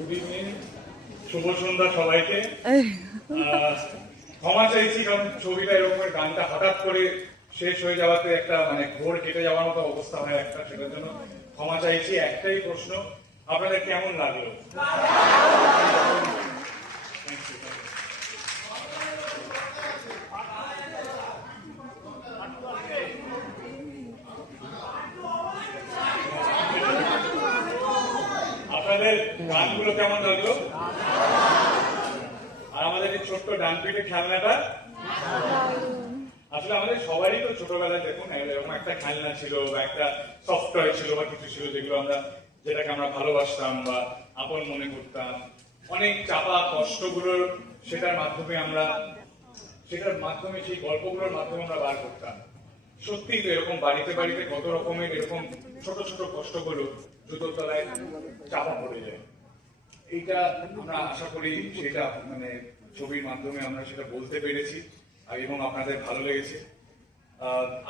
Good evening, শুভ সন্ধ্যা সবাইকে। ক্ষমা চাইছি কারণ ছবিটা এরকম গানটা হঠাৎ করে শেষ হয়ে যাওয়াতে একটা মানে ঘোর কেটে যাওয়ার মতো অবস্থা হয় একটা, সেটার জন্য ক্ষমা চাইছি। একটাই প্রশ্ন, আপনাদের কেমন লাগলো? আপনাদের গানগুলো কেমন লাগলো? আর আমাদের এই ছোট্ট ডান পিঠে খেলনাটা, আসলে আমাদের সবারই তো ছোটবেলায় দেখুন এরকম একটা খেলনা ছিল বা একটা সফটওয়্যার ছিল বা কিছু ছিল যেগুলো যেটাকে আমরা ভালোবাসতাম বা আপন মনে করতাম। অনেক চাপা কষ্টগুলোর সেটার মাধ্যমে সেই গল্পগুলোর মাধ্যমে আমরা বার করতাম। সত্যি তো এরকম বাড়িতে বাড়িতে কত রকমের এরকম ছোট ছোট কষ্টগুলো জুতোর তলায় চাপা পড়ে যায়। এইটা আমরা আশা করি সেটা মানে ছবির মাধ্যমে আমরা সেটা বলতে পেরেছি এবং আপনাদের ভালো লেগেছে।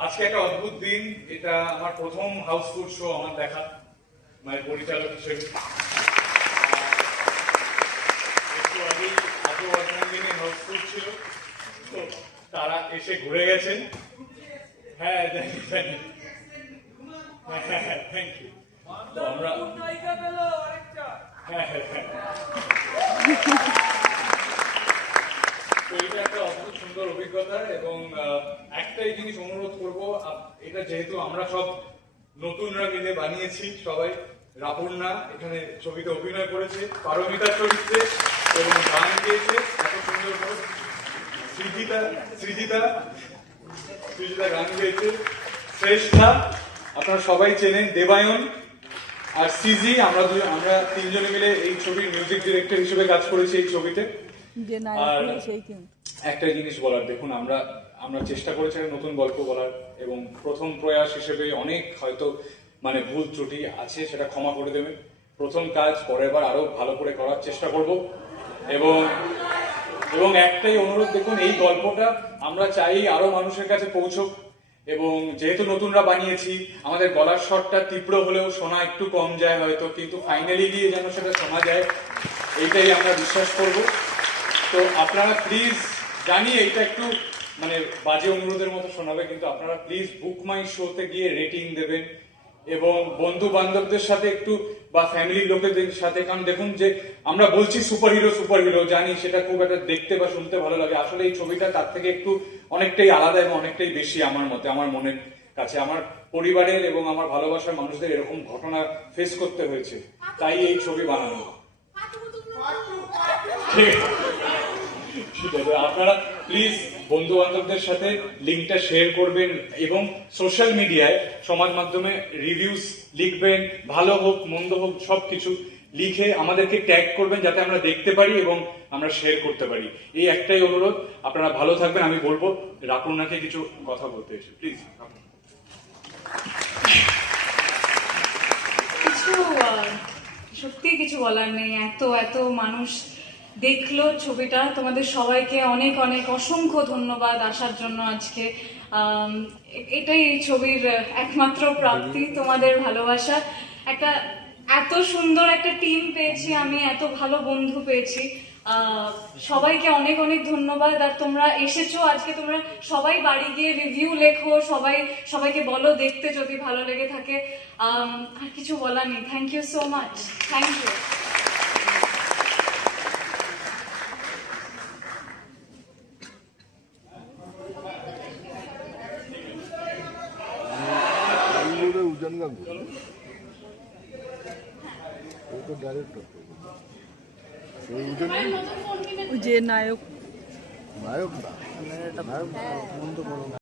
আজকে একটা অদ্ভুত দিন, এটা আমার প্রথম হাউসফুল শো আমার দেখা, মানে পরিচালক হিসেবে। একটু আগেই হাউসফুল ছিল, তো তারা এসে ঘুরে গেছেন। হ্যাঁ জানি জানি, হ্যাঁ থ্যাংক ইউ। তো আমরা তো এটা একটা অদ্ভুত সুন্দর অভিজ্ঞতা এবং একটাই জিনিস অনুরোধ করবো, এটা যেহেতু আমরা সব নতুনরা মিলে বানিয়েছি, সবাই রাপুর্ণা এখানে ছবিতে অভিনয় করেছে পারমিতার চরিত্রে এবং গান গেয়েছে এত সুন্দর করে সৃজিতা গান গেয়েছে, শ্রেষ্ঠা আপনারা সবাই চেনেন, দেবায়ন আর সিজি, আমরা তিনজনে মিলে এই ছবির মিউজিক ডিরেক্টর হিসেবে কাজ করেছি এই ছবিতে। আর একটা জিনিস বলার, দেখুন আমরা চেষ্টা করেছি নতুন গল্প বলার এবং প্রথম প্রয়াস হিসেবে অনেক হয়তো মানে ভুল ত্রুটি আছে, সেটা ক্ষমা করে দেবেন। প্রথম কাজ, পরের বার আরো ভালো করে করার চেষ্টা করব এবং একটাই অনুরোধ, দেখুন এই গল্পটা আমরা চাই আরো মানুষের কাছে পৌঁছক এবং যেহেতু নতুনরা বানিয়েছি আমাদের গলার স্বরটা তীব্র হলেও শোনা একটু কম যায় হয়তো, কিন্তু ফাইনালি গিয়ে যেন সেটা শোনা যায় এইটাই আমরা বিশ্বাস করব। তো আপনারা প্লিজ, জানি এইটা একটু মানে বাজে অনুরোধের মতো শোনাবে, কিন্তু আপনারা প্লিজ বুক মাই শোতে গিয়ে রেটিং দেবেন এবং বন্ধু বান্ধবদের সাথে একটু বা ফ্যামিলির লোকেদের সাথে, কারণ দেখুন যে আমরা বলছি সুপার হিরো, জানি সেটা খুব একটা দেখতে বা শুনতে ভালো লাগে, আসলে এই ছবিটা তার থেকে একটু অনেকটাই আলাদা এবং অনেকটাই বেশি আমার মতে, আমার মনের কাছে, আমার পরিবারের এবং আমার ভালোবাসার মানুষদের এরকম ঘটনা ফেস করতে হয়েছে, তাই এই ছবি বানানো। ঠিক আছে, আপনারা প্লিজ বন্ধু বান্ধবদের সাথে লিঙ্কটা শেয়ার করবেন এবং সোশ্যাল মিডিয়ায় সমাজ মাধ্যমে রিভিউজ লিখবেন, ভালো হোক মন্দ হোক সবকিছু লিখে আমাদেরকে ট্যাগ করবেন যাতে আমরা দেখতে পারি এবং আমরা শেয়ার করতে পারি। এই একটাই অনুরোধ, আপনারা ভালো থাকবেন। আমি বলবো রাপুর্ণাকে কিছু কথা বলতে এসে, প্লিজ। সত্যি কিছু বলার নেই, এত মানুষ দেখলো ছবিটা, তোমাদের সবাইকে অনেক অনেক অসংখ্য ধন্যবাদ আসার জন্য আজকে। এটাই এই ছবির একমাত্র প্রাপ্তি, তোমাদের ভালোবাসা। এত সুন্দর একটা টিম পেয়েছি আমি, এত ভালো বন্ধু পেয়েছি, সবাইকে অনেক অনেক ধন্যবাদ। আর তোমরা এসেছো আজকে, তোমরা সবাই বাড়ি গিয়ে রিভিউ লেখো, সবাইকে বলো দেখতে যদি ভালো লেগে থাকে। আর কিছু বলার নেই, thank you so much, thank you. যে নায়ক নায়ক না,